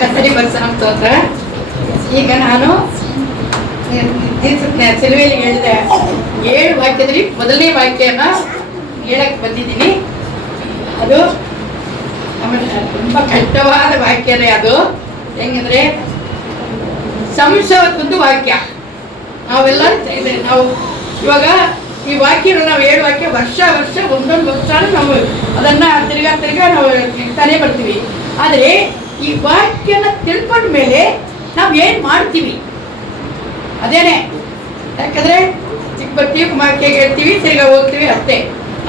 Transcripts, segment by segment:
ಕಸರಿ ಸ್ತೋತ್ರ. ಈಗ ನಾನು ಸಿಲುವೆಯಲ್ಲಿ ಹೇಳಿದೆ 7 ವಾಕ್ಯದಲ್ಲಿ ಮೊದಲನೇ ವಾಕ್ಯನ ಹೇಳಕ್ಕೆ ಬಂದಿದ್ದೀನಿ. ಅದು ತುಂಬಾ ಕಷ್ಟವಾದ ವಾಕ್ಯನೇ. ಅದು ಹೆಂಗಂದ್ರೆ ಸಂಶಯದೊಂದು ವಾಕ್ಯ. ನಾವೆಲ್ಲ ನಾವು ಇವಾಗ ಈ ವಾಕ್ಯ ನಾವು 7 ವಾಕ್ಯ ವರ್ಷ ಒಂದೊಂದು ವರ್ಷ ನಾವು ಅದನ್ನ ತಿರ್ಗಾ ನಾವು ಇಡ್ತಾನೆ ಬರ್ತೀವಿ. ಆದರೆ ಈ ವಾಕ್ಯನ ತಿಳ್ಕೊಂಡ ಮೇಲೆ ನಾವು ಏನು ಮಾಡ್ತೀವಿ ಅದೇನೆ. ಯಾಕಂದ್ರೆ ಚಿಕ್ಕ ಬರ್ತೀವಿ, ವಾಕ್ಯ ಹೇಳ್ತೀವಿ, ತಿರ್ಗಾ ಹೋಗ್ತೀವಿ ಅಷ್ಟೇ.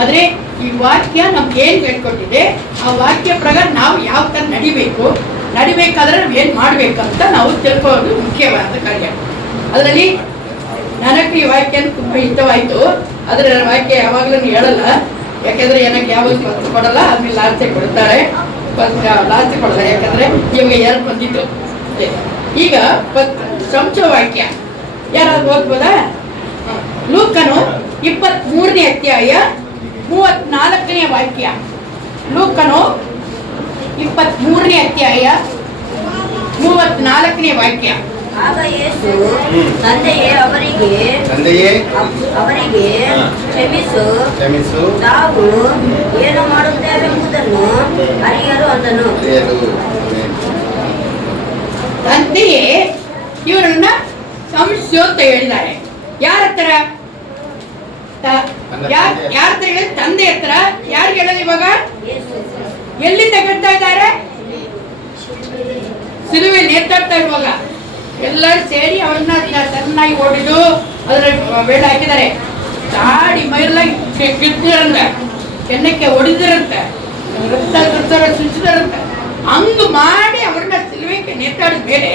ಆದರೆ ಈ ವಾಕ್ಯ ನಮ್ಗೆ ಏನು ಹೇಳ್ಕೊಟ್ಟಿದೆ, ಆ ವಾಕ್ಯ ಪ್ರಕಾರ ನಾವು ಯಾವ ಥರ ನಡಿಬೇಕಾದ್ರೆ ನಾವು ಏನು ಮಾಡಬೇಕಂತ ನಾವು ತಿಳ್ಕೊಳ್ಳೋದು ಮುಖ್ಯವಾದ ಕಾರ್ಯ. ಅದರಲ್ಲಿ ನನಗೆ ಈ ವಾಕ್ಯ ತುಂಬ ಇಷ್ಟವಾಯಿತು. ಆದರೆ ನನ್ನ ವಾಕ್ಯ ಯಾವಾಗಲೂ ಹೇಳಲ್ಲ, ಯಾಕೆಂದರೆ ನನಗೆ ಯಾವಾಗಲೂ ಪತ್ರ ಕೊಡಲ್ಲ, ಆದ್ಮೇಲೆ ಲಾಸ್ಟೇ ಕೊಡ್ತಾರೆ. ಲಾಸ್ಟೇ ಕೊಡಲ್ಲ, ಯಾಕಂದರೆ ಇವಾಗ 2 ಬಂದಿತ್ತು. ಈಗ ಸಂಶಯ ವಾಕ್ಯ ಯಾರಾದ್ರೂ ಓದ್ಬೋದಾ? ಲೂಕನು 23ನೇ ಅಧ್ಯಾಯ 34ನೇ ವಾಕ್ಯ. ಲೂಕನು 23ನೇ ಅಧ್ಯಾಯ 34ನೇ ವಾಕ್ಯ. ಆಗ ಯೇಸು ತಂದೆಯೇ ಅವರಿಗೆ ಕ್ಷಮಿಸು, ನಾವು ಏನು ಮಾಡುತ್ತೇವೆಂಬುದನ್ನು ಅರಿಯರು ಅಂದನು. ತಂದೆಯೇ ಇವರನ್ನ ಸಂಶಯ ಅಂತ ಹೇಳಿದ್ದಾರೆ. ಯಾರ ಹತ್ರ? ಯಾರ ಹತ್ರ ಹೇಳಿ? ತಂದೆ ಹತ್ರ. ಯಾರು ಹೇಳೋದು ಇವಾಗ? ಎಲ್ಲಿಂದ ಹೇಳ್ತಾ ಇದ್ದಾರೆ? ಸಿಲುವೆಯಲ್ಲಿ ಎತ್ತಾಡ್ತಾ ಇರುವಾಗ ಎಲ್ಲರೂ ಸೇರಿ ಅವನ್ನ ಚೆನ್ನಾಗಿ ಹೊಡೆದು ಅದರ ಬೇಡ ಹಾಕಿದ್ದಾರೆ. ಚಾಡಿ ಮೈರೆಲ್ಲ ಕಿತ್ತಿರಂತೆ, ಕೆನ್ನಕ್ಕೆ ಹೊಡಿದಿರಂತೆ, ರಕ್ತ ಸುಚ್ಚಿದರಂತೆ. ಹಂಗ ಮಾಡಿ ಅವ್ರನ್ನ ಸಿಲುವೆಗೆ ನೇತಾಡಿದ ಮೇಲೆ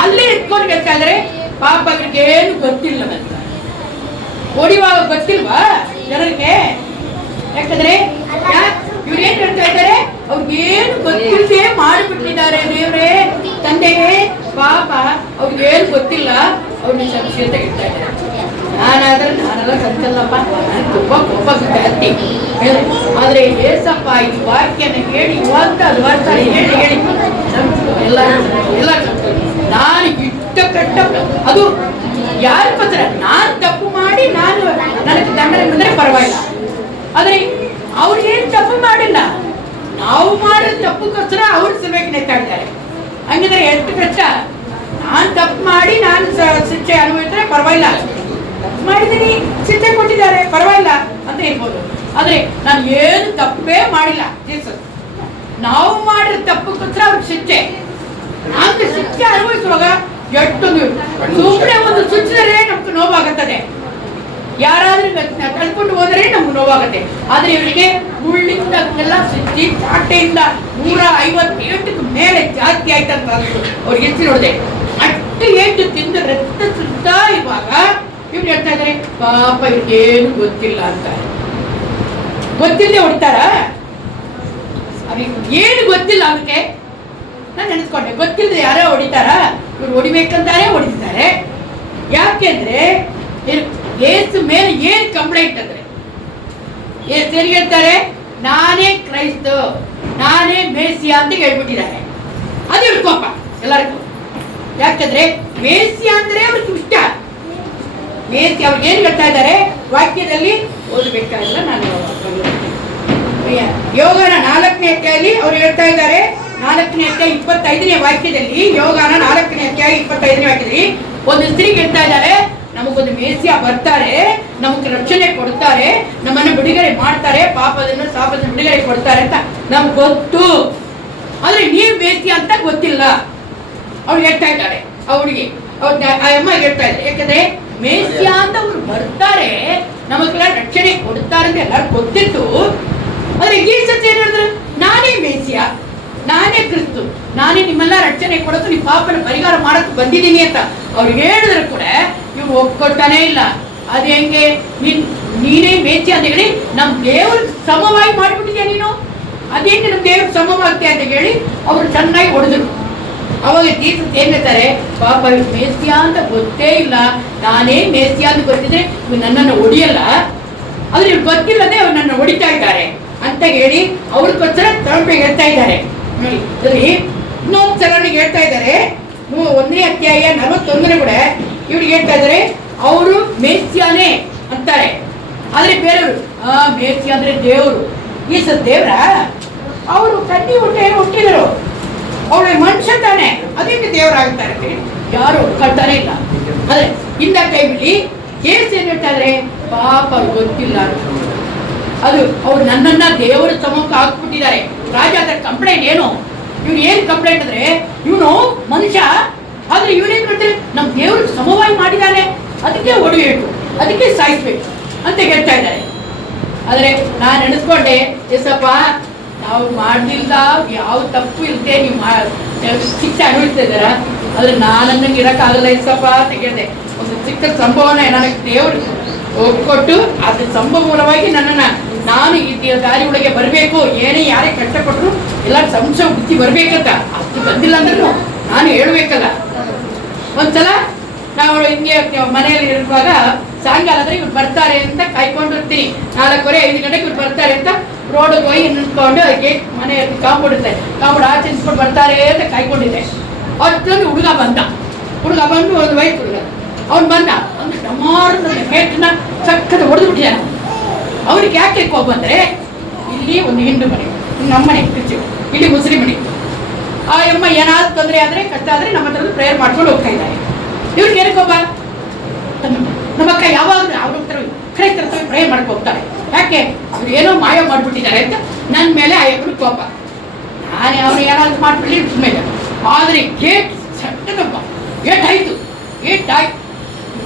ಅಲ್ಲೇ ಇಟ್ಕೊಂಡು ಹೇಳ್ತಾ ಇದ್ದಾರೆ, ಪಾಪ ಅವ್ರಿಗೆ ಏನು ಗೊತ್ತಿಲ್ಲ ಅಂತ. ಹೊಡಿವಾಗ ಗೊತ್ತಿಲ್ವಾ ಜನರಿಗೆ? ಯಾಕಂದ್ರೆ ಇವ್ರು ಏನ್ ಹೇಳ್ತಾ ಇದ್ದಾರೆ, ಅವ್ರಿಗೇನು ಗೊತ್ತಿಲ್ಲದೆ ಮಾಡಿಬಿಟ್ಟಿದ್ದಾರೆ. ದೇವ್ರೇ, ತಂದೆಗೆ ಪಾಪ ಅವ್ರಿಗೇನು ಗೊತ್ತಿಲ್ಲ, ಅವ್ರನ್ನ ಸಂಶಯ ತೆಗಿತಾ ಇದ್ದಾರೆ. ನಾನೆಲ್ಲ ಕಲ್ತಲ್ಲಪ್ಪ, ನಾನು ತುಂಬಾ ಕೋಪ ಜಾಸ್ತಿ. ಆದ್ರೆ ಏಸಪ್ಪ ಈ ವಾಕ್ಯನ ಹೇಳಿ ಅದು ಬರ್ತಾರೆ ಹೇಳಿ ಎಲ್ಲ ನಾನು ಇಷ್ಟ ಕಟ್ಟ ಅದು ಯಾರ ಪತ್ರ ನಾನು ತಪ್ಪು ಮಾಡಿ ನನಗೆ ದಂಡನೆ ಬಂದರೆ ಪರವಾಗಿಲ್ಲ. ಆದ್ರೆ ಅವ್ರಿಗೇನು ತಪ್ಪು ಮಾಡಿಲ್ಲ, ನಾವು ಮಾಡಿದ ತಪ್ಪುಗೋಸ್ಕರ ಅವ್ರು ಸಲುವಾಗಿ ನೆತ್ತಾಡ್ತಾರೆ. ಹಂಗಿದ್ರೆ ಎಷ್ಟು ಕಷ್ಟ. ನಾನು ತಪ್ಪು ಮಾಡಿ ನಾನು ಶಿಕ್ಷೆ ಅನುಭವಿಸಿದ್ರೆ ಪರವಾಗಿಲ್ಲ, ತಪ್ಪು ಮಾಡಿದ್ದೀನಿ ಶಿಕ್ಷೆ ಕೊಟ್ಟಿದ್ದಾರೆ ಪರವಾಗಿಲ್ಲ ಅಂತ ಹೇಳ್ಬೋದು. ಆದ್ರೆ ನಾನು ಏನು ತಪ್ಪೇ ಮಾಡಿಲ್ಲ, ನಾವು ಮಾಡಿದ ತಪ್ಪುಗೋಸ್ಕರ ಅವ್ರಿಗೆ ಶಿಕ್ಷೆ. ಹಂಗೆ ಶಿಕ್ಷೆ ಅನುಭವಿಸುವಾಗ ಎಷ್ಟೊಂದು ಸುಮ್ಮನೆ ಒಂದು ಸುಚ್ಚಿದರೆ ನಮ್ಗೆ ನೋವಾಗುತ್ತದೆ. ಯಾರಾದ್ರೂ ಕಳ್ಕೊಂಡು ಹೋದರೆ ನಮ್ಗೆ ನೋವಾಗುತ್ತೆ. ಆದ್ರೆ ಇವರಿಗೆ ಮುಳ್ಳಿಂದ ಎಲ್ಲ ಸುಚ್ಚಿ ಚಾಟೆಯಿಂದ 158 ಮೇಲೆ ಜಾಸ್ತಿ ಆಯ್ತಂತ ಅವ್ರಿಗೆ ಎಷ್ಟು ನೋಡಿದೆ. ಅಷ್ಟು ಏಟು ತಿಂದು ರಕ್ತ ಸುತ್ತಾ ಇರುವಾಗ ಇವ್ರು ಹೇಳ್ತಾ ಇದ್ದಾರೆ, ಪಾಪ ಇವ್ರಿಗೇನು ಗೊತ್ತಿಲ್ಲ ಅಂತ. ಗೊತ್ತಿಲ್ಲದೆ ಹೊಡಿತಾರ? ಅವ್ರಿಗೆ ಏನು ಗೊತ್ತಿಲ್ಲ ಅದಕ್ಕೆ ನಾನು ನೆನೆಸ್ಕೊಂಡೆ. ಗೊತ್ತಿಲ್ಲದೆ ಯಾರೋ ಹೊಡಿತಾರ? ಇವ್ರು ಹೊಡಿಬೇಕಂತಾನೆ ಹೊಡಿತಾರೆ. ಯಾಕೆಂದ್ರೆ ಯೇಸು ಮೇಲೆ ಏನ್ ಕಂಪ್ಲೇಂಟ್ ಅಂದ್ರೆ ಹೇಳ್ತಾರೆ, ನಾನೇ ಕ್ರೈಸ್ತ, ನಾನೇ ಮೇಸಿಯಾ ಅಂತ ಹೇಳ್ಬಿಟ್ಟಿದ್ದಾರೆ. ಅದು ಕೋಪ ಎಲ್ಲರಿಗೂ. ಯಾಕಂದ್ರೆ ಮೇಸಿಯಾ ಅಂದ್ರೆ ಅವ್ರಿಗೆ ಇಷ್ಟ. ಮೇಸಿ ಅವ್ರಿಗೆ ಏನ್ ಹೇಳ್ತಾ ಇದ್ದಾರೆ ವಾಕ್ಯದಲ್ಲಿ ಓದಬೇಕಾಗಿಲ್ಲ. ನಾನು ಯೋಗನ 4ನೇ ಅಧ್ಯಾಯದಲ್ಲಿ ಅವ್ರು ಹೇಳ್ತಾ ಇದ್ದಾರೆ, 4ನೇ ಅಧ್ಯಾಯ 25ನೇ ವಾಕ್ಯದಲ್ಲಿ, ಯೋಗನ 4ನೇ ಅಧ್ಯಾಯ 25ನೇ ವಾಕ್ಯದಲ್ಲಿ ಒಂದು ಸ್ತ್ರೀಗೆ ಹೇಳ್ತಾ ಇದ್ದಾರೆ, ನಮಗೊಂದು ಮೇಸಿಯಾ ಬರ್ತಾರೆ, ನಮಗೆ ರಕ್ಷಣೆ ಕೊಡ್ತಾರೆ, ನಮ್ಮನ್ನು ಬಿಡುಗಡೆ ಮಾಡ್ತಾರೆ, ಪಾಪದಿಂದ ಶಾಪದಿಂದ ಬಿಡುಗಡೆ ಕೊಡ್ತಾರೆ ಅಂತ ನಮ್ಗೆ ಗೊತ್ತು. ಆದ್ರೆ ನೀವು ಮೇಸಿಯಾ ಅಂತ ಗೊತ್ತಿಲ್ಲ ಅವ್ರು ಹೇಳ್ತಾ ಇದ್ದಾರೆ. ಅವಳಿಗೆ ಆ ಅಮ್ಮ ಹೇಳ್ತಾ ಇದ್ದಾರೆ, ಯಾಕಂದ್ರೆ ಮೇಸಿಯಾ ಅಂತ ಅವ್ರು ಬರ್ತಾರೆ, ನಮಗೆಲ್ಲ ರಕ್ಷಣೆ ಕೊಡ್ತಾರೆ ಅಂತ ಎಲ್ಲರೂ ಗೊತ್ತಿತ್ತು. ಆದ್ರೆ ಈ ಸತ್ಯ ಏನ್ ಹೇಳಿದ್ರು, ನಾನೇ ಮೇಸಿಯಾ, ನಾನೇ ಕ್ರಿಸ್ತು, ನಾನೇ ನಿಮ್ಮೆಲ್ಲ ರಕ್ಷಣೆ ಕೊಡೋದು, ನಿಮ್ಮ ಪಾಪನ ಪರಿಹಾರ ಮಾಡಕ್ಕೆ ಬಂದಿದ್ದೀನಿ ಅಂತ ಅವ್ರಿಗೆ ಹೇಳಿದ್ರು ಕೂಡ ಇವ್ರು ಒಪ್ಕೊಳ್ತಾನೆ ಇಲ್ಲ. ಅದು ಹೆಂಗೆ? ನೀನೇ ಮೇಸಿ ಅಂತ ಹೇಳಿ ನಮ್ ದೇವ್ರ ಸಮವಾಗಿ ಮಾಡಿಬಿಟ್ಟಿದ್ಯಾ ನೀನು, ಅದೇಂಗೆ ನಮ್ ದೇವ್ರ ಸಮವಾಗ್ತೀಯ ಅಂತ ಹೇಳಿ ಅವ್ರು ಚೆನ್ನಾಗಿ ಹೊಡೆದ್ರು. ಅವಾಗ ಜೀಸಸ್ ಏನ್ ಹೇಳ್ತಾರೆ, ಪಾಪ ಇವ್ರು ಮೇಸಿಯಾ ಅಂತ ಗೊತ್ತೇ ಇಲ್ಲ, ನಾನೇ ಮೇಸಿಯಾ ಅಂತ ಗೊತ್ತಿದ್ರೆ ಇವ್ರು ನನ್ನನ್ನು ಹೊಡಿಯಲ್ಲ, ಆದ್ರೆ ಇವ್ರು ಗೊತ್ತಿಲ್ಲದೆ ಅವ್ರು ನನ್ನ ಹೊಡಿತಾ ಇದ್ದಾರೆ ಅಂತ ಹೇಳಿ ಅವ್ರಿಗೋಸ್ಕರ ತಗೊಂಡು ಹೇಳ್ತಾ ಇದ್ದಾರೆ. ಇನ್ನೊಂದ್ಸಲ ಅವಳಿಗೆ ಹೇಳ್ತಾ ಇದ್ದಾರೆ 1ನೇ ಅಧ್ಯಾಯ 41 ಕೂಡ ಇವ್ರಿಗೆ ಹೇಳ್ತಾ ಇದ್ದಾರೆ ಅವರು ಮೇಸ್ಯಾನೇ ಅಂತಾರೆ. ಆದ್ರೆ ಬೇರೆಯವರು ಮೇಸ್ಯ ಅಂದ್ರೆ ದೇವರು. ಈ ದೇವ್ರ ಅವರು ಕಡ್ಡಿ ಹುಟ್ಟಿದರು, ಅವಳ ಮನುಷ್ಯ ತಾನೆ, ಅದಕ್ಕೆ ದೇವರಾಗ್ತಾರೆ. ಯಾರು ಕಟ್ಟಾನೆ ಇಲ್ಲ. ಅದೇ ಇಂದ ಕೈ ಬಿಡಿ ಏನ್ ಹೇಳ್ತಾ ಇದ್ರೆ ಪಾಪ ಅವ್ರು ಗೊತ್ತಿಲ್ಲ ಅಂತ. ಅದು ಅವ್ರು ನನ್ನನ್ನ ದೇವರ ಸಮಕ್ಕೆ ಹಾಕ್ಬಿಟ್ಟಿದ್ದಾರೆ. ರಾಜ ಅದರ ಕಂಪ್ಲೇಂಟ್ ಏನು? ಇವ್ನು ಏನ್ ಕಂಪ್ಲೇಂಟ್ ಅಂದ್ರೆ ಇವನು ಮನುಷ್ಯ, ಆದ್ರೆ ಇವನೇನ್ ಮಾಡ್ತಾರೆ ನಮ್ ದೇವ್ರಿಗೆ ಸಮವಾಗಿ ಮಾಡಿದ್ದಾನೆ, ಅದಕ್ಕೆ ಹೊಡೆಯಬೇಕು, ಅದಕ್ಕೆ ಸಾಯಿಸ್ಬೇಕು ಅಂತ ಹೇಳ್ತಾ ಇದ್ದಾರೆ. ಆದ್ರೆ ನಾನು ನೆನೆಸ್ಕೊಂಡೆ, ಎಸಪ್ಪ ನಾವು ಮಾಡ್ಲಿಲ್ಲ, ಯಾವ ತಪ್ಪು ಇಲ್ಲದೆ ನೀವು ಶಿಕ್ಷೆ ಅನುಭವಿಸ್ತಾ ಇದ್ದಾರ, ಆದ್ರೆ ನಾನನ್ನಂಗೆ ಇರಕ್ಕಾಗಲ್ಲ ಎಸಪ್ಪ ಅಂತ ಕೇಳಿದೆ. ಒಂದು ಚಿಕ್ಕ ಸಂಭವನ ನನಗೆ ದೇವರು ಒಪ್ಪಿಕೊಟ್ಟು ಅದ್ರ ಸಂಭವವಾಗಿ ನಾನು ಈ ದಾರಿ ಒಳಗೆ ಬರಬೇಕು, ಏನೇ ಯಾರೇ ಕಷ್ಟಪಟ್ಟರು ಎಲ್ಲ ಸಂಶಯ ಬುದ್ಧಿ ಬರ್ಬೇಕಂತ. ಅಷ್ಟು ಬಂದಿಲ್ಲ ಅಂದ್ರೂ ನಾನು ಹೇಳ್ಬೇಕಲ್ಲ. ಒಂದ್ಸಲ ನಾವು ಹಿಂಗೆ ಮನೆಯಲ್ಲಿ ಇರುವಾಗ ಸಾಯಂಕಾಲ ಆದ್ರೆ ಇವ್ರು ಬರ್ತಾರೆ ಅಂತ ಕಾಯ್ಕೊಂಡಿರ್ತೀನಿ. 4:45 ಗಂಟೆಗೆ ಇವ್ರು ಬರ್ತಾರೆ ಅಂತ ರೋಡಿಗೆ ಹೋಗಿ ನಿಂತ್ಕೊಂಡು ಗೇಟ್ ಮನೆ ಕಾಂಪೌಂಡ್ ಆಚೆ ನಿಂತ್ಕೊಂಡು ಬರ್ತಾರೆ ಅಂತ ಕಾಯ್ಕೊಂಡಿದ್ದೆ. ಅಷ್ಟೊಂದು ಹುಡುಗ ಬಂದು ಒಂದು ವಯಸ್ಸು ಹುಡುಗ ಅವ್ನು ಬಂದ. ಒಂದು ಟಮಾರು ಗೇಟ್ನ ಸಕ್ಕದ ಹೊಡೆದು ಬಿಟ್ಟಿದ್ದಾನೆ. ಅವ್ರಿಗೆ ಯಾಕೆ ಕೋಪ ಬಂದರೆ, ಇಲ್ಲಿ ಒಂದು ಹಿಂದೂ ಮನೆ, ನಮ್ಮ ಮನೆ ಕ್ರಿಶ್ಚಿಯನ್, ಇಲ್ಲಿ ಮುಸ್ಲಿಂ ಮನೆ. ಆ ಅಮ್ಮ ಏನಾದ್ರು ತೊಂದರೆ ಆದರೆ ಕಷ್ಟ ಆದರೆ ನಮ್ಮ ಹತ್ರ ಪ್ರೇಯರ್ ಮಾಡ್ಕೊಂಡು ಹೋಗ್ತಾ ಇದ್ದಾರೆ. ಇವ್ರಿಗೆ ಏನಕ್ಕೆ ಕೋಪ? ನಮ್ಮ ಅಕ್ಕ ಯಾವಾಗಲೂ ಅವ್ರ ಕ್ರೈಸ್ತರ ಪ್ರೇಯರ್ ಮಾಡ್ಕೊ ಹೋಗ್ತಾರೆ. ಯಾಕೆ? ಅವ್ರು ಏನೋ ಮಾಯ ಮಾಡಿಬಿಟ್ಟಿದ್ದಾರೆ ಅಂತ ನನ್ನ ಮೇಲೆ ಆ ಎಬ್ಬರು ಕೋಪ. ನಾನೇ ಅವ್ರು ಏನಾದ್ರು ಮಾಡಿಬಿಡ್ಲಿ ಸುಮ್ಮನೆ. ಆದರೆ ಗೇಟ್ ಸಕ್ಕದಪ್ಪ, ಗೇಟ್ ಆಯ್ತು.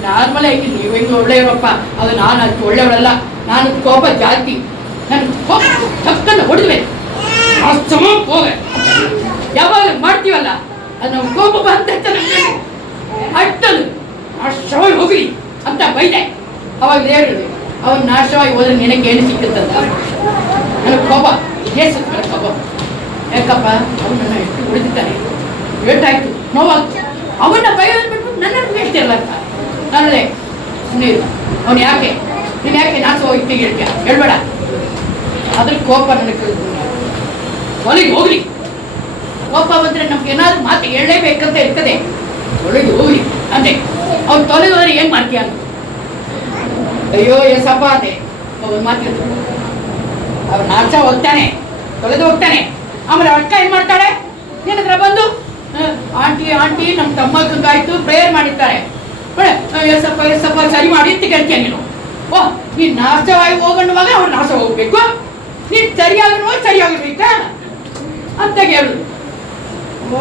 ನಾರ್ಮಲ್ ಆಗಿ ನೀವು ಹೆಂಗೆ ಒಳ್ಳೆಯವಪ್ಪ, ಅದು ನಾನು ಅಷ್ಟು ಒಳ್ಳೆಯವಳಲ್ಲ, ನಾನು ಕೋಪ ಜಾಸ್ತಿ. ನಾನು ಕೋಪ ಸಕ್ಕನ್ನ ಹೊಡೆದ್ವೆ, ಅಷ್ಟು ಹೋಗ ಯಾವಾಗ ಮಾಡ್ತೀವಲ್ಲ ಅದು ನಾವು ಕೋಪ ಬಂತ ಅಟ್ಟದು ನಾಶವಾಗಿ ಹೋಗ್ಲಿ ಅಂತ ಬೈದೆ. ಅವಾಗ ಹೇಳಿದೆ, ಅವನು ನಾಶವಾಗಿ ಹೋದ್ರೆ ನಿನಗೆ ಏನು ಸಿಕ್ಕುತ್ತಂತ. ನನಗೆ ಕೋಪ ಏಸುತ್ತೆ ಕೋಪ. ಯಾಕಪ್ಪ ಅವನನ್ನ ಎಷ್ಟು ಉಳಿದಿದ್ದಾನೆ, ಏಟಾಯ್ತು, ನೋವಾಗ್ತು. ಅವನ್ನ ಭಯ ಅಂದ್ಬಿಟ್ಟು ನನ್ನನ್ನು ಹೇಳ್ತಿರಲ್ಲ ಅಂತ ನಾನದೇ ಸುಮ್ಮನೆ. ಅವನು ಯಾಕೆ ನೀನು ಯಾಕೆ ನಾಶ ಹೋಗಿ ಹೇಳ್ತೀಯ ಹೇಳ್ಬೇಡ. ಅದ್ರ ಕೋಪ ನನಗೆ ಒಳಗೆ ಹೋಗ್ಲಿ. ಕೋಪ ಬಂದರೆ ನಮ್ಗೆ ಏನಾದ್ರು ಮಾತು ಹೇಳಲೇಬೇಕಂತ ಇರ್ತದೆ. ಒಳಗೆ ಹೋಗ್ಲಿ ಅಂದೆ. ಅವ್ನು ತೊಲೆಗೆ ಹೋದ್ರೆ ಏನು ಮಾಡ್ತೀಯ ಅಂತ. ಅಯ್ಯೋ ಎಸಪ್ಪ ಅಂದೆ. ಒಂದು ಮಾತು ಅವ್ರು ನಾಶ ಹೋಗ್ತಾನೆ, ತೊಳೆದು ಹೋಗ್ತಾನೆ. ಆಮೇಲೆ ಅಕ್ಕ ಏನು ಮಾಡ್ತಾಳೆ, ಏನಂದ್ರೆ ಬಂದು ಆಂಟಿ ನಮ್ಮ ತಮ್ಮಗಾಯ್ತು ಪ್ರೇಯರ್ ಮಾಡಿರ್ತಾರೆ, ಎಸಪ್ಪ ಸರಿ ಮಾಡಿ ಅಂತ ಕೇಳ್ತೀಯ ನೀನು. ಓಹ್, ನೀನು ನಾಶವಾಗಿ ಹೋಗೋಣವಾಗ ಅವ್ರು ನಾಶ ಹೋಗ್ಬೇಕು, ನೀನು ಸರಿಯಾಗಿರ್ಬೇಕಾ ಅಂತ ಹೇಳುದು. ಓ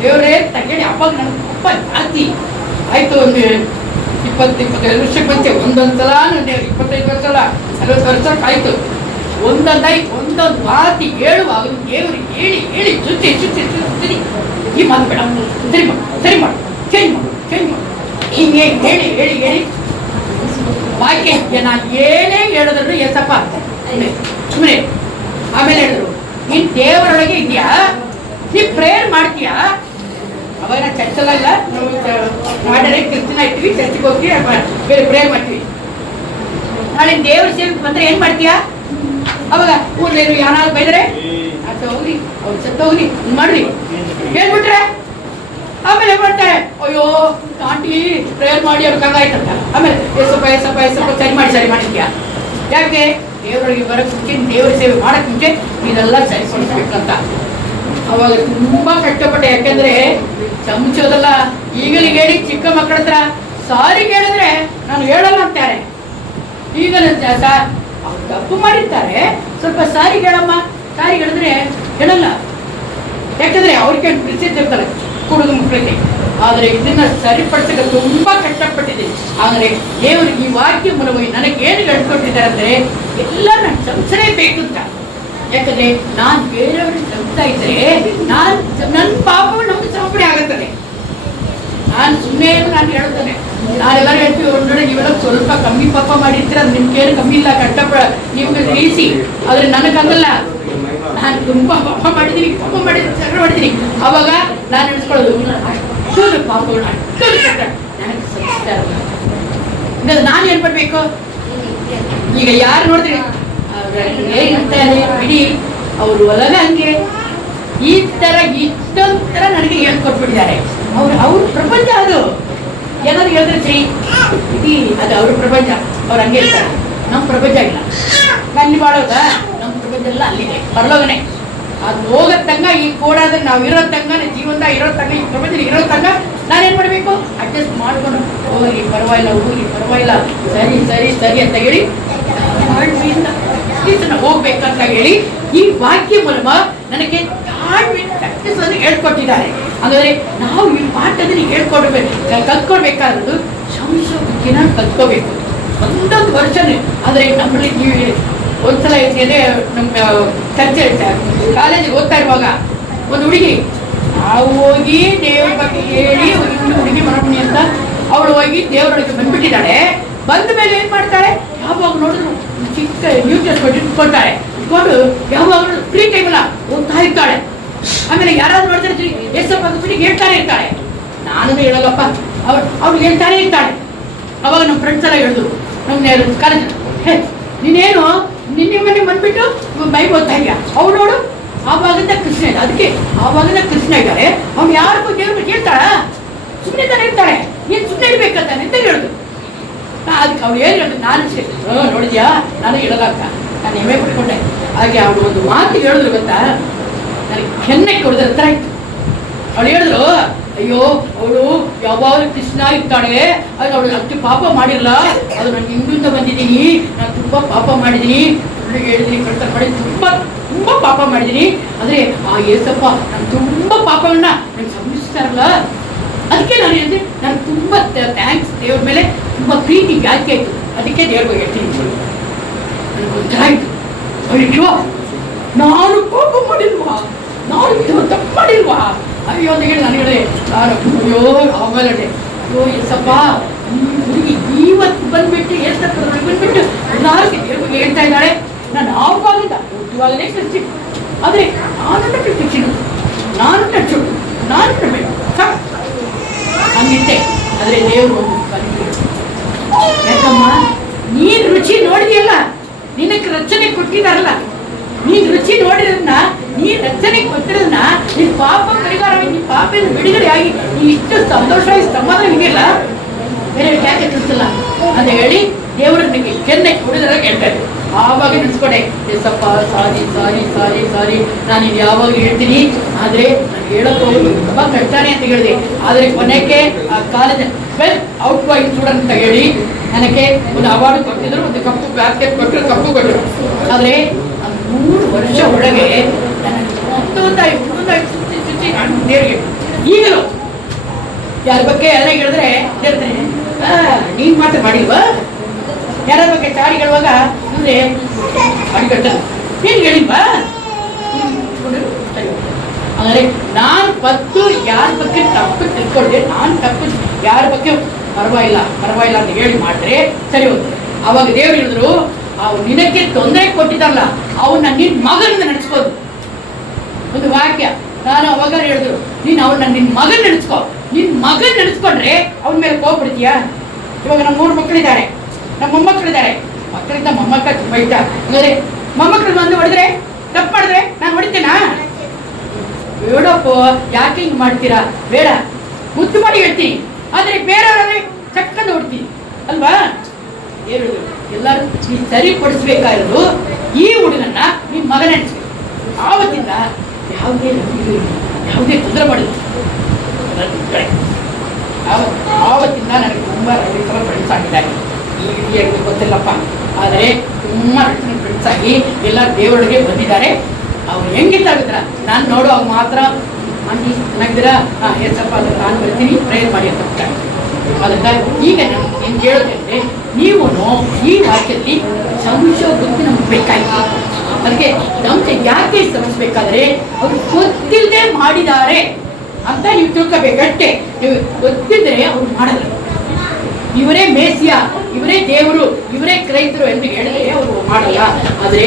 ದೇವ್ರೇ ತಗೇಳಿ. ಅವಾಗ ನನಗೆ ತುಂಬ ಜಾಸ್ತಿ ಆಯ್ತು. ಒಂದು 20-25 ವರ್ಷಕ್ಕೆ ಬಂತೆ. ಒಂದೊಂದ್ಸಲ ನಾನು 25 ವರ್ಷ 40 ವರ್ಷಕ್ಕೆ ಆಯ್ತು. ಒಂದೊಂದು ಮಾತಿ ಹೇಳುವಾಗ ದೇವರು ಹೇಳಿ ಸುತ್ತಿ ಈ ಮಾತು ಬೇಡ, ಸರಿ ಮಾಡು ಚೇಂಜ್ ಮಾಡು ಹಿಂಗೆ ಹೇಳಿ ವಾಕ್ಯ ನಾನು ಏನೇ ಹೇಳಿದ್ರು ಎಸಪ್ಪ ಅಂತ ಸುಮ್ಮನೆ. ಆಮೇಲೆ ಹೇಳಿದ್ರು, ನೀನು ದೇವರೊಳಗೆ ಇದೆಯಾ, ನೀ ಪ್ರೇಯರ್ ಮಾಡ್ತೀಯಾ? ಅವಾಗ ನಾವು ಚರ್ಚಲ್ಲ, ನಾವು ಮಾಡಲೇ ಕ್ರಿಶ್ಚಿಯನ್ ಇರ್ತೀವಿ, ಚರ್ಚಿಗೆ ಹೋಗಿ ಬೇರೆ ಪ್ರೇಯರ್ ಮಾಡ್ತೀವಿ. ನಾಳೆ ದೇವ್ರ ಸೇವೆ ಬಂದರೆ ಏನು ಮಾಡ್ತೀಯಾ? ಅವಾಗ ಊರ್ಲೇನು ಯಾರು ಬೈದರೆ ಆತ ಹೋಗ್ಲಿ, ಅವ್ರು ಸತ್ತ ಹೋಗ್ಲಿ, ಮಾಡ್ರಿ ಹೇಳ್ಬಿಟ್ರೆ ಆಮೇಲೆ ಮಾಡ್ತಾರೆ. ಅಯ್ಯೋ ಆಂಟಿ ಪ್ರೇಯರ್ ಮಾಡಿ ಅವ್ರಿಗೆ ಹಂಗಾಯ್ತಂತ. ಆಮೇಲೆ ಎಸಪ್ಪ ಸರಿ ಮಾಡಿದ್ಯಾ? ಯಾಕೆ? ದೇವರಿಗೆ ಬರೋಕ್ಕೆ ಮುಂಚೆ, ದೇವರ ಸೇವೆ ಮಾಡೋಕ್ಕೆ ಮುಂಚೆ ಇದೆಲ್ಲ ಸರಿಪಡಿಸ್ಬೇಕಂತ. ಅವಾಗ ತುಂಬ ಕಷ್ಟಪಟ್ಟೆ. ಯಾಕೆಂದರೆ ಚಮಚೋದಲ್ಲ. ಈಗಲಿಗೆ ಹೇಳಿ ಚಿಕ್ಕ ಮಕ್ಕಳ ಹತ್ರ ಸಾರಿಗೆ ಹೇಳಿದ್ರೆ ನಾನು ಹೇಳಲ್ಲ ಅಂತಾರೆ. ಈಗ ಸರ್ ಅವ್ರು ತಪ್ಪು ಮಾಡಿರ್ತಾರೆ, ಸ್ವಲ್ಪ ಸಾರಿಗೆ ಹೇಳಮ್ಮ, ಸಾರಿಗೆ ಹೇಳಿದ್ರೆ ಹೇಳಲ್ಲ. ಯಾಕಂದರೆ ಅವ್ರಿಗೆ ಪ್ರೀತಿರ್ತಾರೆ ಹುಡುಗ ಮಕ್ಕಳಿಗೆ. ಆದರೆ ಇದನ್ನು ಸರಿಪಡಿಸಕ್ಕೆ ತುಂಬ ಕಷ್ಟಪಟ್ಟಿದ್ದೀನಿ. ಆದರೆ ದೇವರು ಈ ವಾಕ್ಯ ಮೂಲವಾಗಿ ನನಗೇನು ಹೇಳ್ಕೊಟ್ಟಿದ್ದಾರೆ ಅಂದರೆ ಎಲ್ಲ ನಾನು ಕ್ಷಮಿಸಲೇಬೇಕು ಅಂತ. ಯಾಕಂದರೆ ನಾನು ಬೇರೆಯವ್ರಿಗೆ ಕ್ಷಮಿಸ್ತಾ ಇದ್ದರೆ ನನ್ನ ಪಾಪವು ನಮಗೆ ಸಮರ್ಪಣೆ ಆಗುತ್ತದೆ. ನಾನು ಸುಮ್ಮನೆ ನಾನು ಹೇಳ್ತೇನೆ, ನಾನೆಲ್ಲರೂ ಹೇಳ್ತೀವಿ, ಒಂದೊಡೆ ನೀವೆಲ್ಲ ಸ್ವಲ್ಪ ಕಮ್ಮಿ ಪಾಪ ಮಾಡಿರ್ತೀರ, ಅದು ನಿಮ್ಗೇನು ಕಮ್ಮಿ ಇಲ್ಲ, ನಿಮ್ಗೆ ಇರಿಸಿ. ಆದರೆ ನನಗಲ್ಲ, ನಾನು ತುಂಬ ಪಾಪ ಮಾಡಿದ್ದೀನಿ, ಸಗಡೆ ಮಾಡಿದ್ದೀನಿ. ಅವಾಗ ನಾನು ನೆನೆಸ್ಕೊಳ್ಳೋದು ಅಷ್ಟೊಂದು ಪಾಪಗಳು, ನನಗೆ ಸಹಿಸ್ತಾ ಇರಲ್ಲ. ನಾನು ಏನು ಮಾಡಬೇಕು? ಈಗ ಯಾರು ನೋಡಿದ್ರೆ ಏನಂತಾರೆ ಬಿಡಿ, ಅವರು ಹೊಲಗ ಹಂಗೆ ಈ ತರ ಇಷ್ಟೊಂದು ತರ ನನಗೆ ಹೇಳ್ಕೊಟ್ಬಿಟ್ಟಿದ್ದಾರೆ. ಅವ್ರ ಪ್ರಪಂಚ ಅದು. ಏನಾದ್ರು ಹೇಳಿದ್ರೆ ಶ್ರೀ ಇಡೀ ಅದು ಅವ್ರ ಪ್ರಪಂಚ. ಅವ್ರು ಹಂಗೆ ಹೇಳ್ತಾರೆ, ನಮ್ಮ ಪ್ರಪಂಚ ಇಲ್ಲ. ಅಲ್ಲಿ ಮಾಡೋದ ನಮ್ಮ ಪ್ರಪಂಚ ಎಲ್ಲ ಅಲ್ಲಿದೆ, ಪರಲೋಕನೆ. ಅದು ಹೋಗೋ ತಂಗ ಈ ಕೋಡಾದ ನಾವು ಇರೋ ತಂಗ, ಜೀವನದ ಇರೋ ತಂಗ, ಈ ಪ್ರಪಂಚದಲ್ಲಿ ಇರೋ ತಂಗ ನಾನೇನ್ ಮಾಡ್ಬೇಕು? ಅಡ್ಜಸ್ಟ್ ಮಾಡ್ಕೊಂಡು ಹೋಗಿ ಪರವಾಗಿಲ್ಲ, ಹೋಗಿ ಪರವಾಗಿಲ್ಲ, ಸರಿ ಸರಿ ಸರಿ ಅಂತ ಹೇಳಿ ಹೋಗ್ಬೇಕಂತ ಹೇಳಿ ಈ ವಾಕ್ಯ ಮೂಲಕ ನನಗೆ ಪ್ರಾಕ್ಟೀಸನ್ನು ಹೇಳ್ಕೊಟ್ಟಿದ್ದಾರೆ. ಹಾಗಾದ್ರೆ ನಾವು ಈ ಪಾಠದಲ್ಲಿ ಕಲ್ತ್ಕೊಳ್ಬೇಕಾದ್ರೂ ಸಂಶೋಧನೆನ ಕಲ್ತ್ಕೋಬೇಕು. ಒಂದೊಂದು ವರ್ಷನೇ. ಆದರೆ ನಮ್ಮಲ್ಲಿ ನೀವು ಒಂದ್ಸಲ ಏನಿದೆ, ನಮ್ಮ ಚರ್ಚೆ ಕಾಲೇಜಿಗೆ ಓದ್ತಾ ಇರುವಾಗ ಒಂದು ಹುಡುಗಿ, ನಾವು ಹೋಗಿ ದೇವ್ರ ಬಗ್ಗೆ ಹೇಳಿ ಒಂದು ಹುಡುಗಿ ಮರಮಣಿ ಅಂತ ಅವಳು ಹೋಗಿ ದೇವರೊಳಗೆ ಬಂದ್ಬಿಟ್ಟಿದ್ದಾಳೆ. ಬಂದ ಮೇಲೆ ಏನ್ ಮಾಡ್ತಾಳೆ? ಯಾವಾಗ ನೋಡಿದ್ರು ಚಿಕ್ಕ ನ್ಯೂಸ್ ಇಟ್ಕೊಳ್ತಾಳೆ. ಇಟ್ಕೊಂಡು ಯಾವಾಗಲೂ ಫ್ರೀ ಟೈಮಲ್ಲ ಓದ್ತಾ ಇರ್ತಾಳೆ. ಆಮೇಲೆ ಯಾರಾದ್ರೂ ನೋಡ್ತಾರೆ ಎಷ್ಟಪ್ಪ ಬಿಟ್ಟಿಗೆ ಹೇಳ್ತಾನೆ ಇರ್ತಾಳೆ. ನಾನು ಹೇಳಲ್ಲಪ್ಪ, ಅವ್ರು ಹೇಳ್ತಾನೆ ಇರ್ತಾಳೆ. ಅವಾಗ ನಮ್ಮ ಫ್ರೆಂಡ್ಸ್ ಎಲ್ಲ ಹೇಳಿದ್ರು, ನಮ್ಮ ಕಾಲೇಜ್, ಹೇ ನೀನೇನು ನಿನ್ನೆ ಮನೆ ಬಂದ್ಬಿಟ್ಟು ಬೈಕ್ ಓದ್ತಾ ಇದೆಯಾ? ಅವ್ರು ನೋಡು ಆವಾಗಿಂದ ಕೃಷ್ಣ ಇದೆ. ಅದಕ್ಕೆ ಆವಾಗಿಂದ ಕೃಷ್ಣ ಇದ್ದಾರೆ. ಅವ್ನು ಯಾರಿಗೂ ದೇವ್ರು ಹೇಳ್ತಾಳ? ಸುಮ್ಮನೆ ತಾನೆ ಇರ್ತಾಳೆ. ನೀನು ಸುಮ್ಮನೆ ಇರ್ಬೇಕಂತ ಅಂತ ಹೇಳುದು. ಅದಕ್ಕೆ ಅವ್ರು ಏನು ಹೇಳಿದ್ರು, ನಾನು ನೋಡಿದ್ಯಾ, ನಾನು ಹೇಳಲ್ಲ ಅಂತ ನಾನು ಹೆಮ್ಮೆ ಪಡ್ಕೊಂಡೆ. ಹಾಗೆ ಅವಳು ಒಂದು ಮಾತು ಹೇಳಿದ್ರು ಗೊತ್ತಾ, ನನಗೆ ಕೆನ್ನೆ ಕೊಡಿದ್ರ ಹತ್ರ ಇತ್ತು. ಅವಳು ಹೇಳಿದ್ರು, ಅಯ್ಯೋ ಅವಳು ಯಾವಾಗಲೂ ಕೃಷ್ಣ ಇರ್ತಾಳೆ, ಅದು ಅವಳು ಅಷ್ಟು ಪಾಪ ಮಾಡಿರಲ್ಲ, ಅದು ನಾನು ಹಿಂದಿಂದ ಬಂದಿದ್ದೀನಿ, ನಾನು ತುಂಬ ಪಾಪ ಮಾಡಿದ್ದೀನಿ, ಹೇಳಿದ್ದೀನಿ, ಕಳ್ತನ ಮಾಡಿ ತುಂಬ ಪಾಪ ಮಾಡಿದ್ದೀನಿ. ಆದರೆ ಆ ಏಸಪ್ಪ ನಾನು ತುಂಬ ಪಾಪವನ್ನ ನನಗೆ ಸಂಭವಿಸ್ತಾರಲ್ಲ, ಅದಕ್ಕೆ ನಾನು ಹೇಳಿದೆ, ನಾನು ತುಂಬ ಥ್ಯಾಂಕ್ಸ್ ದೇವ್ರ ಮೇಲೆ ತುಂಬ ಪ್ರೀತಿ ಜಾಸ್ತಿ ಆಯಿತು. ಅದಕ್ಕೆ ದೇವ್ರಿಗೆ ಹೇಳ್ತೀನಿ. ನನಗೆ ಗೊತ್ತಾಯಿತು, ಅಯ್ಯೋ ನಾನು ಪಾಪ ಮಾಡಿಲ್ವಾ, ನಾನು ತಪ್ಪು ಮಾಡಿಲ್ವಾ, ಅಯ್ಯೋ ಅಂತ ಹೇಳಿ ನಾನು ಹೇಳಿದೆ. ಅಯ್ಯೋ ಆಮೇಲೆ ಅಯ್ಯೋ ಎಸಪ್ಪ ಹುಡುಗಿ ಇವತ್ತು ಬಂದ್ಬಿಟ್ಟು ಎಷ್ಟಪ್ಪ ಬಂದ್ಬಿಟ್ಟು ಎಲ್ಲಾರಿಗೆ ದೇವ್ರಿಗೆ ಹೇಳ್ತಾ ಇದ್ದಾಳೆ. ನಾನು ಆವಾಗಿಂದ ಹುಟ್ಟುವಾಗಲೇ ಕಲಿಸಿ, ಆದರೆ ನಾನು ಕಲಿಸಿದ್ದು, ನಾನು ಕಲಿಸೋದು, ನಾನು ಕಲಿಬೇಕು ಹಂಗಿದ್ದೆ. ಆದರೆ ದೇವರು ಒಂದು ಯಾಕಮ್ಮ, ನೀನು ರುಚಿ ನೋಡಿದೆಯಲ್ಲ, ನಿನಗೆ ರಚನೆ ಕೊಟ್ಟಿದಾರಲ್ಲ, ನೀನು ರುಚಿ ನೋಡಿರೋದನ್ನ, ನೀನು ರಚನೆ ಕೊಟ್ಟಿರೋದನ್ನ, ನಿನ್ನ ಪಾಪ ಪರಿಹಾರವಾಗಿ, ನಿನ್ನ ಪಾಪದಿಂದ ಬಿಡುಗಡೆ ಆಗಿ ನೀನು ಇಷ್ಟು ಸಂತೋಷವಾಗಿ ಸಮಾಧಾನ ಇದೆಯಲ್ಲ, ಬೇರೆ ಯಾಕೆ ತಿಳಿಸಲ್ಲ ಅಂತ ಹೇಳಿ ದೇವರು ನನಗೆ ಕೆನ್ನೆ ಕೊಡಿದ್ರೆ ಹೇಳ್ತಾರೆ. ಆವಾಗ ನೆನೆಸ್ಕೊಂಡೆ, ಎಸಪ್ಪ ಸಾರಿ ಸಾರಿ ಸಾರಿ ಸಾರಿ, ನಾನು ಇದು ಯಾವಾಗಲೂ ಹೇಳ್ತೀನಿ, ಆದರೆ ನಾನು ಹೇಳೋದು ತುಂಬ ಕಷ್ಟಾನೆ ಅಂತ ಹೇಳಿದೆ. ಆದರೆ ಕೊನೆಗೆ ಆ college best out going student ಅಂತ ಹೇಳಿ ನನಗೆ ಒಂದು ಅವಾರ್ಡ್ ಕೊಟ್ಟಿದ್ರು, ಒಂದು ಕಪ್ಪು ಬ್ಯಾಸ್ಕೆಟ್ ಕೊಟ್ಟರು, ಕಪ್ಪು ಕೊಟ್ಟರು. ಆದರೆ 3 ವರ್ಷ ಒಳಗೆ ನನಗೆ ಒಂದೊಂದಾಗಿ ಸುತ್ತಿ ನಾನು ದೇವರಿಗೆ ಈಗಲೂ ಯಾರ ಬಗ್ಗೆ ಎಲ್ಲ ಹೇಳಿದ್ರೆ ಹೇಳ್ತಾರೆ, ನೀನು ಮಾತ್ರ ಮಾಡಿಲ್ವಾ? ಯಾರ ಬಗ್ಗೆ ಚಾಡಿ ಹೇಳುವಾಗ ಅಂದರೆ ಅಡಿಗಟ್ಟಲ್ಲ, ಏನು ಹೇಳಿಲ್ವಾ? ಅಂದರೆ ನಾನು ಫಸ್ಟು ಯಾರ ಬಗ್ಗೆ ತಪ್ಪು ತಿಳ್ಕೊಂಡೆ, ನಾನು ತಪ್ಪು ಯಾರ ಬಗ್ಗೆ ಪರವಾಗಿಲ್ಲ ಅಂತ ಹೇಳಿ ಮಾಡಿದ್ರೆ ಸರಿ ಹೋಗ್ತದೆ. ಆವಾಗ ದೇವ್ರು ಹೇಳಿದ್ರು, ಅವ್ರು ನಿನಗೆ ತೊಂದರೆ ಕೊಟ್ಟಿದ್ದಾರಲ್ಲ, ಅವನ್ನ ನಿನ್ನ ಮಗನಿಂದ ನಡೆಸ್ಬೋದು. ಒಂದು ವಾಕ್ಯ ನಾನು ಅವಾಗ ಹೇಳಿದ್ರು, ನೀನು ಅವನ್ನ ನಿನ್ನ ಮಗನ ನಡೆಸ್ಕೊ. ನಿನ್ನ ಮಗನ ನಡೆಸ್ಕೊಂಡ್ರೆ ಅವನ ಮೇಲೆ ಕೋಪಡ್ತೀಯಾ? ಇವಾಗ ನಮ್ಮ 3 ಮಕ್ಕಳಿದ್ದಾರೆ, ನಮ್ಮ ಮೊಮ್ಮಕ್ಕಳಿದ್ದಾರೆ. ಮಕ್ಕಳಿಂದ ಮೊಮ್ಮಕ್ಕ ತುಂಬ ಇಷ್ಟ. ಅಂದರೆ ಮೊಮ್ಮಕ್ಕಳು ಬಂದು ಹೊಡೆದ್ರೆ, ತಪ್ಪು ಮಾಡಿದ್ರೆ ನಾನು ಹೊಡಿತೇನಾ? ಬೇಡಪ್ಪ, ಯಾಕೆ ಹಿಂಗೆ ಮಾಡ್ತೀರಾ? ಬೇಡ, ಮುದ್ದು ಮಾಡಿ ಹೇಳ್ತೀನಿ. ಆದರೆ ಬೇರೆಯವರಲ್ಲಿ ಚಕ್ಕಂದು ಹೊಡ್ತೀನಿ ಅಲ್ವಾ? ಹೇಳುದು ಎಲ್ಲರೂ ನೀ ಸರಿಪಡಿಸ್ಬೇಕಾಗಿರೋದು ಈ ಹುಡುಗನ್ನ ನಿಮ್ಮ ಮಗನ ನೆನೆಸ್ಬೇಕು. ಆವತ್ತಿಂದ ಯಾವುದೇ ತೊಂದರೆ ಮಾಡಿದ್ರು ಆವತ್ತಿಂದ ನನಗೆ ತುಂಬ ರೈತರ ಫ್ರೆಂಡ್ಸ್ ಆಗಿದ್ದಾರೆ. ಈಗ ಗೊತ್ತಿಲ್ಲಪ್ಪ, ಆದರೆ ತುಂಬ ರೈತರ ಫ್ರೆಂಡ್ಸ್ ಆಗಿ ಎಲ್ಲ ದೇವರಿಗೆ ಬಂದಿದ್ದಾರೆ. ಅವ್ರು ಹೆಂಗಿದ್ದಾಗಿದ್ರ ನಾನು ನೋಡುವಾಗ ಮಾತ್ರ ಆಂಟಿ ಚೆನ್ನಾಗಿದ್ದೀರಾ? ಹಾಂ ಏಸಪ್ಪ ಅದಕ್ಕೆ ನಾನು ಬರ್ತೀನಿ, ಪ್ರೇಯರ್ ಮಾಡಿ ಅಂತ ಬಿಟ್ಟಾರೆ. ಅದಕ್ಕಾಗಿ ಈಗ ನಾನು ನಿಮ್ಗೆ ಹೇಳೋದಂದ್ರೆ, ನೀವು ಈ ವಾಕ್ಯದಲ್ಲಿ ಸಂಶೋಧನೆ ನಮ್ಗೆ ಬೇಕಾಗಿತ್ತು. ಅದಕ್ಕೆ ನಮ್ಗೆ ಯಾಕೆ ಶ್ರಮಿಸ್ಬೇಕಾದ್ರೆ ಅವರು ಗೊತ್ತಿಲ್ಲದೆ ಮಾಡಿದ್ದಾರೆ ಅಂತ ನೀವು ತಿಳ್ಕೋಬೇಕಷ್ಟೇ. ನೀವು ಗೊತ್ತಿದ್ರೆ ಅವ್ರು ಮಾಡಲ್ಲ. ಇವರೇ ಮೇಸಿಯ, ಇವರೇ ದೇವರು, ಇವರೇ ಕ್ರೈಸ್ತರು ಎಂದು ಹೇಳಿದ್ರೆ ಅವರು ಮಾಡಲ್ಲ. ಆದರೆ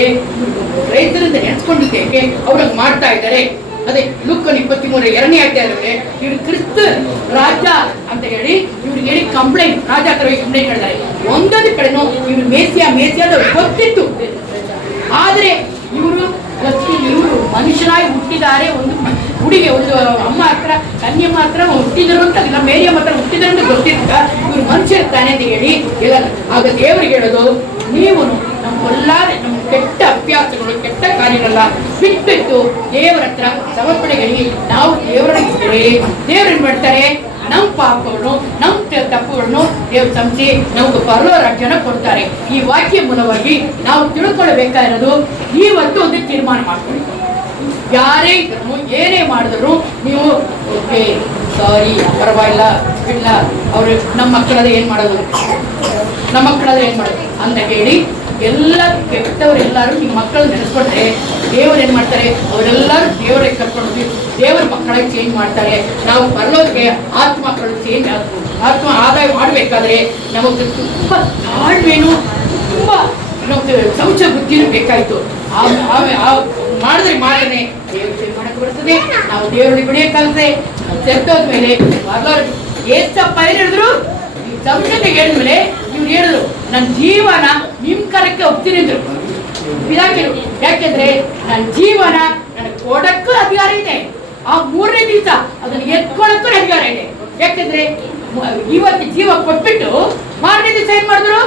ಕ್ರೈಸ್ತರಿಂದ ನೆನೆಸ್ಕೊಂಡಿದ್ದೇಕೆ ಅವ್ರಿಗೆ ಮಾಡ್ತಾ ಇದ್ದಾರೆ. ಅದೇ ಲೂಕನ 23 2ನೇ ಅಧ್ಯಾಯದಲ್ಲಿ ಇವರು ಕ್ರಿಸ್ತ ರಾಜ ಅಂತ ಹೇಳಿ ಇವ್ರಿಗೆ ಹೇಳಿ ಕಂಪ್ಲೇಂಟ್, ರಾಜ ಹತ್ರ ಕಂಪ್ಲೇಂಟ್ ಹೇಳಿದ್ದಾರೆ. ಒಂದೊಂದು ಕಡೆನೂ ಇವರು ಮೇಸಿಯಾ ಅಂತ ಗೊತ್ತಿತ್ತು. ಆದರೆ ಇವರು ಮನುಷ್ಯನಾಗಿ ಹುಟ್ಟಿದ್ದಾರೆ. ಒಂದು ಹುಡುಗಿ, ಒಂದು ಅಮ್ಮ ಹತ್ರ ಕನ್ಯಮ್ಮ ಹತ್ರ ಹುಟ್ಟಿದರು ಅಂತ, ಇಲ್ಲ ಮೇರಿಯಮ್ಮ ಹತ್ರ ಹುಟ್ಟಿದರು ಅಂತ ಗೊತ್ತಿದ್ದ ಇವ್ರು ಮನುಷ್ಯರ್ತಾನೆ ಅಂತ ಹೇಳಿ ಹೇಳಲ್ಲ. ಆಗ ದೇವರಿಗೆ ಹೇಳೋದು, ನೀವು ನಮ್ಮೆಲ್ಲಾರೆ ನಮ್ಮ ಕೆಟ್ಟ ಅಭ್ಯಾಸಗಳು, ಕೆಟ್ಟ ಕಾರ್ಯಗಳೆಲ್ಲ ಬಿಟ್ಟು ದೇವರ ಹತ್ರ ಸಮರ್ಪಣೆಗಳಿಗೆ ನಾವು ದೇವರಾಗಿದ್ದರೆ ದೇವ್ರು ಏನ್ ಮಾಡ್ತಾರೆ, ನಮ್ಮ ಪಾಪಗಳನ್ನು, ನಮ್ಮ ತಪ್ಪುಗಳನ್ನು ದೇವ್ರು ಕ್ಷಮಿಸಿ ನಮ್ಗೆ ಪರಲೋಕ ರಾಜ್ಯನ ಕೊಡ್ತಾರೆ. ಈ ವಾಕ್ಯ ಮೂಲವಾಗಿ ನಾವು ತಿಳ್ಕೊಳ್ಬೇಕಾಗಿರೋದು, ಇವತ್ತು ಒಂದು ತೀರ್ಮಾನ ಮಾಡ್ಕೊಳ್ಳಿ. ಯಾರೇ ಇದ್ರು ಏನೇ ಮಾಡಿದ್ರು ನೀವು ಓಕೆ ಸಾರಿ, ಪರವಾಗಿಲ್ಲ, ಇಲ್ಲ ಅವರು ನಮ್ಮ ಮಕ್ಕಳದ ಏನ್ ಮಾಡೋದು, ನಮ್ಮ ಮಕ್ಕಳದ ಏನ್ ಮಾಡೋದು ಅಂತ ಹೇಳಿ ಎಲ್ಲ ಕೆಟ್ಟವರೆಲ್ಲರೂ ನಿಮ್ಮ ಮಕ್ಕಳು ನೆನೆಸ್ಕೊಂಡ್ರೆ ದೇವರು ಏನ್ ಮಾಡ್ತಾರೆ, ಅವರೆಲ್ಲರೂ ದೇವರಿಗೆ ಕರ್ಕೊಂಡು ದೇವರ ಮಕ್ಕಳಾಗಿ ಚೇಂಜ್ ಮಾಡ್ತಾರೆ. ನಾವು ಪರಲೋಕಕ್ಕೆ ಆತ್ಮಗಳು ಚೇಂಜ್ ಆತ್ಮ ಆದಾಯ ಮಾಡಬೇಕಾದ್ರೆ ನಮಗೆ ತುಂಬಾ ತಾಳ್ಮೆನು, ತುಂಬಾ ಶೌಚ ಬುದ್ಧಿನೂ ಬೇಕಾಯ್ತು. ಮಾಡಿದ್ರೆ ಮಾತ್ರನೇ ದೇವ್ರ ಮಾಡಕ್ಕೆ ಬರ್ತದೆ. ನಾವು ದೇವರಿಗೆ ಬಿಡಿಯಕ್ಕಾಗದೆ ಸೆತ್ತೋದ್ಮೇಲೆ ಏಸಪ್ಪ ಏನ್ ಹೇಳಿದ್ರು, ಸಂಶಯತೆ ಹೇಳಿದ್ಮೇಲೆ ಇವ್ರು ಹೇಳಿದ್ರು, ನನ್ನ ಜೀವನ ನಿಮ್ ಕರಕ್ಕೆ ಹೋಗ್ತೀನಿ ಅಂದ್ರು ಪಿಲಾತನು. ಯಾಕೆಂದ್ರೆ ನನ್ನ ಜೀವನ ನನಗೆ ಕೊಡಕ್ಕೂ ಅಧಿಕಾರ ಇದೆ, ಆ 3ನೇ ದಿವಸ ಅದನ್ನ ಎತ್ಕೊಳಕ್ಕೂ ಅಧಿಕಾರ ಇದೆ. ಯಾಕೆಂದ್ರೆ ಇವತ್ತು ಜೀವ ಕೊಟ್ಬಿಟ್ಟು 4ನೇ ದಿವಸ ಏನ್ ಮಾಡಿದ್ರು,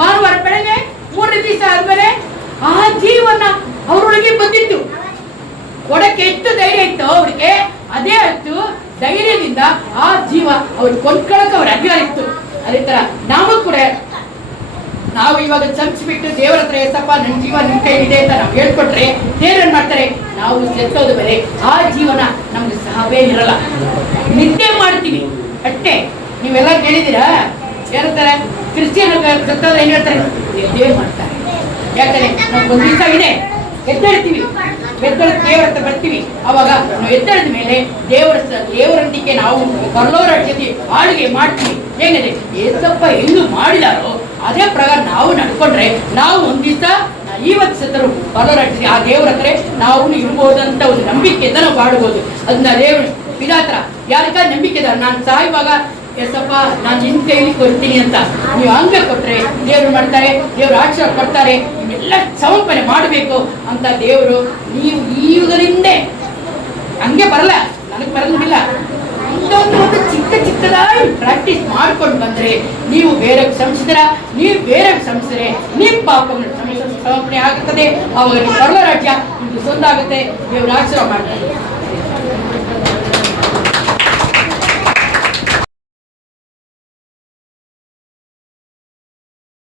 ಭಾನುವಾರ ಬೆಳಗ್ಗೆ 3ನೇ ದಿವಸ ಆದ್ಮೇಲೆ ಆ ಜೀವನ ಅವ್ರೊಳಗೆ ಬಂದಿತ್ತು. ಕೊಡಕ್ಕೆ ಎಷ್ಟು ಧೈರ್ಯ ಇತ್ತು ಅವ್ರಿಗೆ, ಅದೇ ಅಷ್ಟು ಧೈರ್ಯದಿಂದ ಆ ಜೀವ ಅವ್ರಿಗೆ ಕೊಂಡ್ಕೊಳಕ್ಕೆ ಅವ್ರ ಅಧಿಕಾರ ಇತ್ತು. ಅದೇ ತರ ನಾವು ಕೂಡ ನಾವು ಇವಾಗ ಚಮಚಿಬಿಟ್ಟು ದೇವರ ಹತ್ರ ಏಸಪ್ಪ ನನ್ನ ಜೀವ ನಿಮ್ ಕೈಲಿದೆ ಅಂತ ನಾವು ಹೇಳ್ಕೊಟ್ರೆ ದೇವ್ರು ಏನ್ ಮಾಡ್ತಾರೆ, ನಾವು ಸೆತ್ತೋದ ಮೇಲೆ ಆ ಜೀವನ ನಮ್ಗೆ ಸಹವೇ ಇರಲ್ಲ, ನಿದ್ದೆ ಮಾಡ್ತೀವಿ ಅಷ್ಟೇ. ನೀವೆಲ್ಲ ಕೇಳಿದ್ದೀರಾ, ಹೇಳ್ತಾರೆ ಕ್ರಿಶ್ಚಿಯನ್ ಸತ್ತೋದ ಏನ್ ಹೇಳ್ತಾರೆ, ನಿದ್ದೆ ಮಾಡ್ತಾರೆ. ಯಾಕಂದ್ರೆ ನಮ್ಗೆ ಒಂದು ದಿವಸ ಇದೆ, ಎದ್ದೇಳ್ತೀವಿ, ಎದ್ದೇಳ ದೇವರ ಹತ್ರ ಬರ್ತೀವಿ. ಅವಾಗ ನಾವು ಎದ್ದೇಳಿದ ಮೇಲೆ ದೇವರೊಂದಿಗೆ ನಾವು ಪರಲೋಕ ರಾಜ್ಯದಲ್ಲಿ ಆಳ್ವಿಕೆ ಮಾಡ್ತೀವಿ. ಹೇಗಿದೆ ಏಸಪ್ಪ ಹೆಂgu ಮಾಡಿದಾರೋ ಅದೇ ಪ್ರಕಾರ ನಾವು ನಡ್ಕೊಂಡ್ರೆ ನಾವು ಒಂದ್ ದಿವಸ ಇವತ್ತು ಸತ್ತರು ಪರಲೋಕ ರಾಜ್ಯದಲ್ಲಿ ಆ ದೇವರ ಹತ್ರ ನಾವು ಇರ್ಬೋದಂತ ಒಂದು ನಂಬಿಕೆಯಿಂದ ನಾವು ಮಾಡ್ಬೋದು. ಅದನ್ನ ದೇವ್ರ ಪಿಲಾತ್ರ ಯಾರಿಗಾದ್ರು ನಂಬಿಕೆ ಇದ್ದಾರೆ, ನಾನು ಸಾಯುವಾಗ ಎಸಪ್ಪ ನಾನು ನಿನ್ ಕೈಲಿ ಕೊಡ್ತೀನಿ ಅಂತ ನೀವು ಹಂಗೆ ಕೊಟ್ರೆ ದೇವ್ರು ಮಾಡ್ತಾರೆ, ದೇವ್ರು ಆಶೀರ್ವಾದ ಕೊಡ್ತಾರೆ. ನಿಮ್ಮೆಲ್ಲ ಸಮರ್ಪಣೆ ಮಾಡಬೇಕು ಅಂತ ದೇವರು ನೀವು ಈಗಲಿಂದ ಹಂಗೆ ಬರಲ್ಲ, ನನಗೆ ಬರೋದಿಲ್ಲ, ಇದೊಂದು ಚಿಕ್ಕದಾಗಿ ಪ್ರಾಕ್ಟೀಸ್ ಮಾಡ್ಕೊಂಡು ಬಂದ್ರೆ ನೀವು ಬೇರೆ ಶ್ರಮಿಸಿದ್ರ, ನೀವು ಬೇರೆ ಶ್ರಮಿಸಿದ್ರೆ ನಿಮ್ಮ ಪಾಪಗಳು ಸಮರ್ಪಣೆ ಆಗುತ್ತದೆ. ಅವಾಗ ನಿಮ್ಮ ಪರಲೋಕ ರಾಜ್ಯ ನಿಮ್ಗೆ ಸ್ವಂತ ಆಗುತ್ತೆ. ದೇವ್ರು ಆಶೀರ್ವಾದ ಮಾಡ್ತಾರೆ.